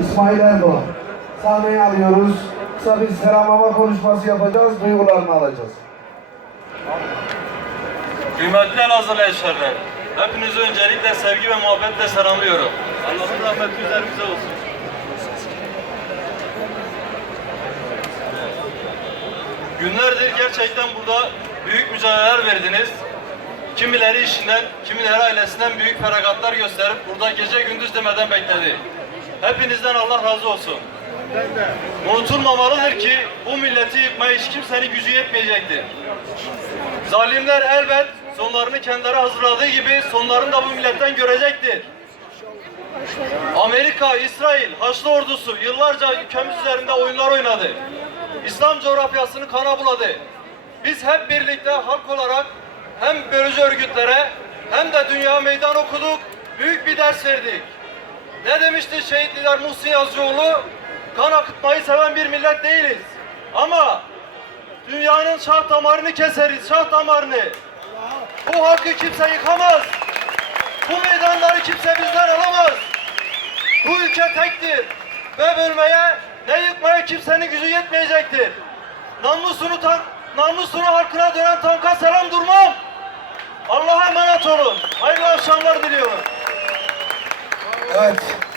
İsmail Erdoğan. Sahneye alıyoruz. Kısa bir selamlama konuşması yapacağız. Duygularını alacağız. Kıymetli Elazığlı hemşehriler, hepinizi öncelikle sevgi ve muhabbetle selamlıyorum. Allah'ın rahmeti üzerimize olsun. Günlerdir gerçekten burada büyük mücadeleler verdiniz. Kimileri işinden, kimileri ailesinden büyük feragatlar gösterip burada gece gündüz demeden bekledi. Hepinizden Allah razı olsun. Unutulmamalıdır ki bu milleti yıkmaya hiç kimsenin gücü yetmeyecektir. Zalimler elbet sonlarını kendileri hazırladığı gibi sonlarını da bu milletten görecektir. Amerika, İsrail, Haçlı ordusu yıllarca ülkemiz üzerinde oyunlar oynadı. İslam coğrafyasını kana buladı. Biz hep birlikte halk olarak hem bölücü örgütlere hem de dünya meydan okuduk, büyük bir ders verdik. Ne demişti şehit lider Muhsin Yazıcıoğlu? Kan akıtmayı seven bir millet değiliz. Ama dünyanın şah damarını keseriz, şah damarını. Bu hakkı kimse yıkamaz. Bu meydanları kimse bizden alamaz. Bu ülke tektir. Ve bölmeye, ne yıkmaya kimsenin gücü yetmeyecektir. Namusunu, tan namusunu halkına dönen tanka selam durmam. Allah'a emanet olun. Hayırlı akşamlar diliyorum. Evet.